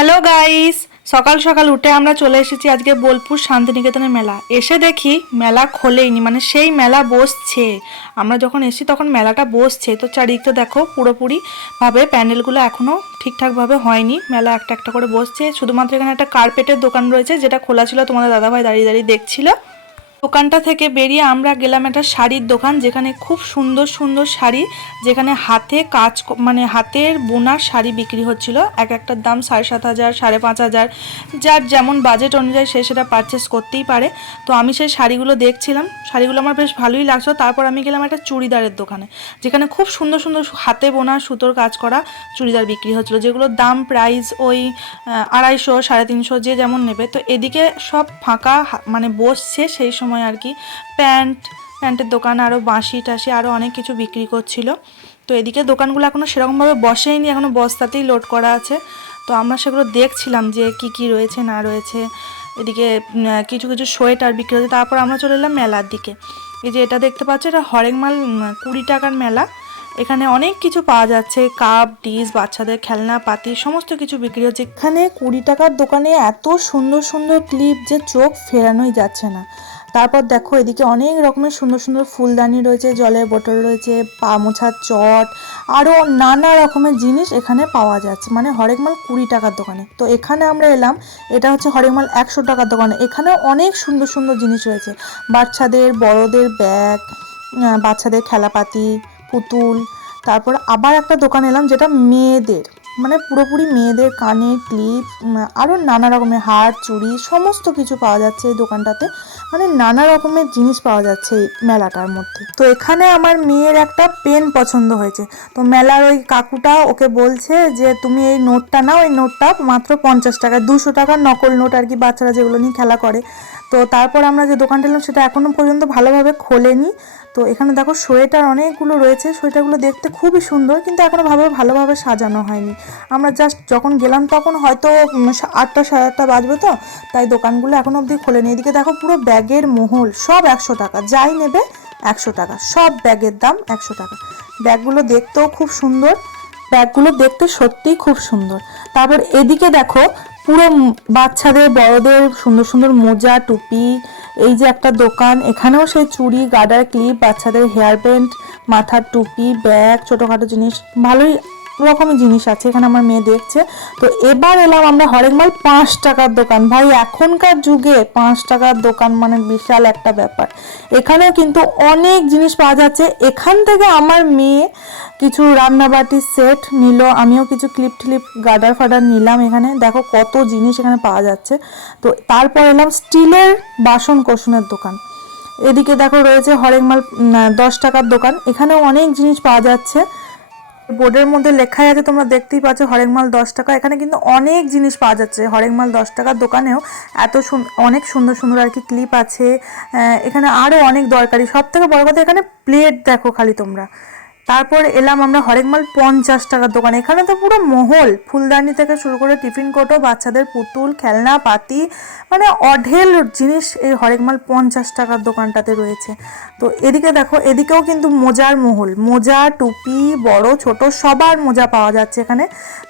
Hello guys, সকাল সকাল উঠে আমরা চলে এসেছি আজকে বোলপুর শান্তিনিকেতনের মেলা। এসে দেখি মেলা খোলেইনি, মানে সেই মেলা বসছে। আমরা যখন এসেছি তখন মেলাটা বসছে। তো চারিদিকটা দেখো পুরোপুরি ভাবে প্যান্ডেলগুলো এখনো ঠিকঠাকভাবে হয়নি, মেলা একটা একটা করে বসছে। শুধুমাত্র এখানে একটা কার্পেটের দোকান রয়েছে, যেটা খোলা ছিল, তোমাদের দাদাভাই দাঁড়িয়ে দাঁড়িয়ে দেখছিল। দোকানটা থেকে বেরিয়ে আমরা গেলাম একটা শাড়ির দোকান, যেখানে খুব সুন্দর সুন্দর শাড়ি, যেখানে হাতে কাজ মানে হাতের বোনার শাড়ি বিক্রি হচ্ছিল। এক একটার দাম 7,500 5,500, যার যেমন বাজেট অনুযায়ী সে সেটা পারচেস করতেই পারে। তো আমি সেই শাড়িগুলো দেখছিলাম, শাড়িগুলো আমার বেশ ভালোই লাগছো। তারপর আমি গেলাম একটা চুড়িদারের দোকানে, যেখানে খুব সুন্দর সুন্দর হাতে বোনা সুতোর কাজ করা চুড়িদার বিক্রি হচ্ছিলো, যেগুলোর দাম প্রাইস ওই 250 350, যে যেমন নেবে। তো এদিকে সব ফাঁকা মানে বসছে সেই সময় আর কি। প্যান্টের দোকান, আরও বাঁশি টাশি আরও অনেক কিছু বিক্রি করছিল। তো এদিকে দোকানগুলো এখনও সেরকমভাবে বসেইনি, এখনও বস্তাতেই লোড করা আছে। তো আমরা সেগুলো দেখছিলাম যে কি কি রয়েছে না রয়েছে। এদিকে কিছু কিছু সোয়েটার বিক্রি হচ্ছে। তারপর আমরা চলে এলাম মেলার দিকে। এই যে এটা দেখতে পাচ্ছ, এটা হরেকমাল 20 টাকার মেলা। এখানে অনেক কিছু পাওয়া যাচ্ছে, কাপ ডিশ, বাচ্চাদের খেলনা পাতি সমস্ত কিছু বিক্রি হচ্ছে। এখানে 20 টাকার দোকানে এত সুন্দর সুন্দর ক্লিপ যে চোখ ফেরানোই যাচ্ছে না। তারপর দেখো এদিকে অনেক রকমের সুন্দর সুন্দর ফুলদানি রয়েছে, জলের বোতল রয়েছে, পা মোছার চট, আরও নানা রকমের জিনিস এখানে পাওয়া যাচ্ছে, মানে হরেকমাল 20 টাকার দোকানে। তো এখানে আমরা এলাম, এটা হচ্ছে হরেকমাল 100 টাকার দোকানে। এখানে অনেক সুন্দর সুন্দর জিনিস রয়েছে, বাচ্চাদের বড়দের ব্যাগ, বাচ্চাদের খেলাপাতি, পুতুল। তারপর আবার একটা দোকান এলাম, যেটা মেয়েদের, মানে পুরোপুরি মেয়েদের কানের ক্লিপ, আরও নানা রকমের হার চুড়ি সমস্ত কিছু পাওয়া যাচ্ছে এই দোকানটাতে। মানে নানা রকমের জিনিস পাওয়া যাচ্ছে এই মেলাটার মধ্যে। তো এখানে আমার মেয়ের একটা পেন পছন্দ হয়েছে। তো মেলার ওই কাকুটা ওকে বলছে যে তুমি এই নোটটা নাও, এই নোটটা মাত্র 50 টাকা, 200 টাকার নকল নোট আর কি, বাচ্চারা যেগুলো নিয়ে খেলা করে। তো তারপর আমরা যে দোকানটা এলাম সেটা এখনও পর্যন্ত ভালোভাবে খোলেনি। তো এখানে দেখো সোয়েটার অনেকগুলো রয়েছে, সোয়েটারগুলো দেখতে খুবই সুন্দর, কিন্তু এখনও ভালোভাবে সাজানো হয়নি। আমরা জাস্ট যখন গেলাম তখন হয়তো 8টা 8:30 বাজবে, তো তাই দোকানগুলো এখনো অবধি খোলেনি। এদিকে দেখো পুরো ব্যাগের মহল, সব 100 টাকা, যাই নেবে 100 টাকা, সব ব্যাগের দাম 100 টাকা। ব্যাগগুলো দেখতেও খুব সুন্দর, ব্যাগগুলো দেখতে সত্যিই খুব সুন্দর। তারপর এদিকে দেখো পুরো বাচ্চাদের বড়দের সুন্দর সুন্দর মোজা টুপি। এই যে একটা দোকান, এখানেও সেই চুড়ি, গার্ডার, ক্লিপ, বাচ্চাদের হেয়ার ব্যান্ড, মাথার টুপি, ব্যাগ, ছোটোখাটো জিনিস, ভালোই রকমের জিনিস আছে এখানে আমার মেয়ে দেখছে। তো এবার এলাম আমরা হরেকমাল 5 টাকার দোকান। ভাই এখনকার যুগে 5 টাকার দোকান মানে বিশাল একটা ব্যাপার। এখানেও কিন্তু অনেক জিনিস পাওয়া যাচ্ছে। এখান থেকে আমার মেয়ে কিছু রান্নাবাটির সেট নিল, আমিও কিছু ক্লিপ টিলিপ গার্ডার ফাডার নিলাম। এখানে দেখো কত জিনিস এখানে পাওয়া যাচ্ছে। তো তারপর এলাম স্টিলের বাসন কোসনের দোকান। এদিকে দেখো রয়েছে হরেকমাল 10 টাকার দোকান। এখানেও অনেক জিনিস পাওয়া যাচ্ছে, বোর্ডের মধ্যে লেখাই আছে, তোমরা দেখতেই পাচ্ছ হরেকমাল 10 টাকা। এখানে কিন্তু অনেক জিনিস পাওয়া যাচ্ছে হরেকমাল 10 টাকার দোকানেও। অনেক সুন্দর সুন্দর আর কি ক্লিপ আছে। এখানে আরও অনেক দরকারি, সব থেকে বড় কথা এখানে প্লেট দেখো খালি তোমরা। তারপর এলাম আমরা হরেকমাল 50 টাকার দোকানে। এখানে তো পুরো মহল, ফুলদানি থেকে শুরু করে টিফিন কোটো, বাচ্চাদের পুতুল, খেলনা পাতি, মানে অঢেল জিনিস এই হরেকমাল 50 টাকার দোকানটাতে রয়েছে। তো এদিকে দেখো, এদিকেও কিন্তু মোজার মহল, মোজা টুপি বড় ছোট সবার মোজা পাওয়া যাচ্ছে এখানে।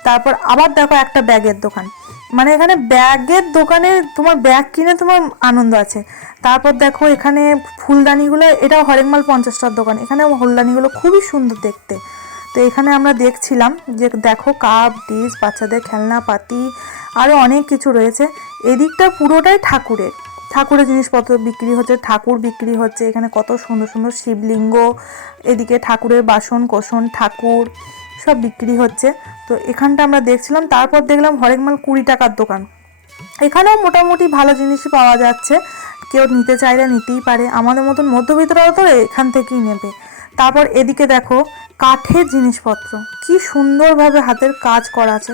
তারপর আবার দেখো একটা ব্যাগের দোকান, মানে এখানে ব্যাগের দোকানে তোমার ব্যাগ কিনে তোমার আনন্দ আছে। তারপর দেখো এখানে ফুলদানিগুলো, এটাও হরেকমাল 50 টাকার দোকান। এখানে ফুলদানিগুলো খুবই সুন্দর দেখতে। তো এখানে আমরা দেখছিলাম যে দেখো কাপ ডিশ, বাচ্চাদের খেলনা পাতি, আরও অনেক কিছু রয়েছে। এদিকটা পুরোটাই ঠাকুরের জিনিসপত্র বিক্রি হচ্ছে, ঠাকুর বিক্রি হচ্ছে এখানে, কত সুন্দর সুন্দর শিবলিঙ্গ, এদিকে ঠাকুরের বাসন কোসন, ঠাকুর সব বিক্রি হচ্ছে। তো এখানটা আমরা দেখছিলাম। তারপর দেখলাম হরেকমাল 20 টাকার দোকান। এখানেও মোটামুটি ভালো জিনিসই পাওয়া যাচ্ছে, কেউ নিতে চাইলে নিতেই পারে, আমাদের মতন মধ্যবিত্তরাও তো এখান থেকেই নেবে। তারপর এদিকে দেখো কাঠের জিনিসপত্র, কি সুন্দরভাবে হাতের কাজ করা আছে।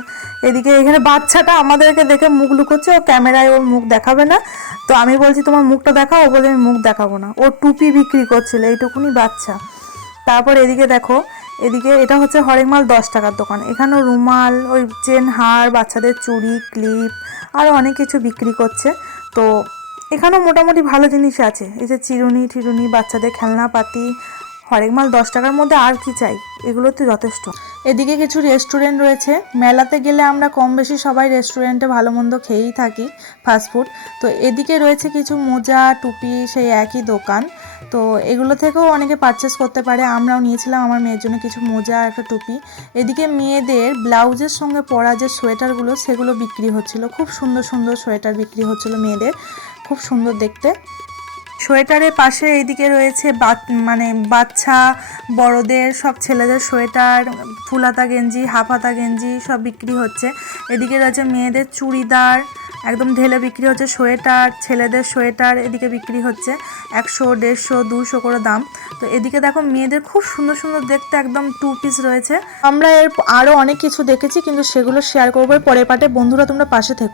এদিকে এখানে বাচ্চাটা আমাদেরকে দেখে মুখ লুকোচ্ছে, ও ক্যামেরায় ওর মুখ দেখাবে না। তো আমি বলছি তোমার মুখটা দেখাও, ও বলে আমি মুখ দেখাবো না। ও টুপি বিক্রি করছিল, এইটুকুনি বাচ্চা। তারপর এদিকে দেখো, এদিকে এটা হচ্ছে হরেকমাল 10 টাকার দোকান। এখানেও রুমাল, ওই চেন, হার, বাচ্চাদের চুড়ি, ক্লিপ, আরও অনেক কিছু বিক্রি করছে। তো এখানেও মোটামুটি ভালো জিনিস আছে, এই যে চিরুনি ঠিরুনি, বাচ্চাদের খেলনা পাতি। হরেকমাল 10 টাকার মধ্যে আর কি চাই, এগুলো তো যথেষ্ট। এদিকে কিছু রেস্টুরেন্ট রয়েছে। মেলাতে গেলে আমরা কম বেশি সবাই রেস্টুরেন্টে ভালো মন্দ খেয়েই থাকি, ফাস্টফুড। তো এদিকে রয়েছে কিছু মোজা, টুপি, সেই একই দোকান। তো এগুলো থেকেও অনেকে পারচেস করতে পারে। আমরাও নিয়েছিলাম আমার মেয়ের জন্য কিছু মোজা আর একটা টুপি। এদিকে মেয়েদের ব্লাউজের সঙ্গে পরা যে সোয়েটারগুলো সেগুলো বিক্রি হচ্ছিল। খুব সুন্দর সুন্দর সোয়েটার বিক্রি হচ্ছিল মেয়েদের, খুব সুন্দর দেখতে। সোয়েটারের পাশে এইদিকে রয়েছে মানে বাচ্চা বড়দের সব ছেলেদের সোয়েটার, ফুল হাতা গেঞ্জি, হাফ হাতা গেঞ্জি সব বিক্রি হচ্ছে। এদিকে রয়েছে মেয়েদের চুড়িদার, একদম ঢেলে বিক্রি হচ্ছে। সোয়েটার, ছেলেদের সোয়েটার এদিকে বিক্রি হচ্ছে 100, 150, 200 করে দাম। তো এদিকে দেখো মেয়েদের খুব সুন্দর সুন্দর দেখতে একদম 2 পিস রয়েছে। আমরা এর আরও অনেক কিছু দেখেছি, কিন্তু সেগুলো শেয়ার করবো পরের পার্টে। বন্ধুরা তোমরা পাশে থেকো।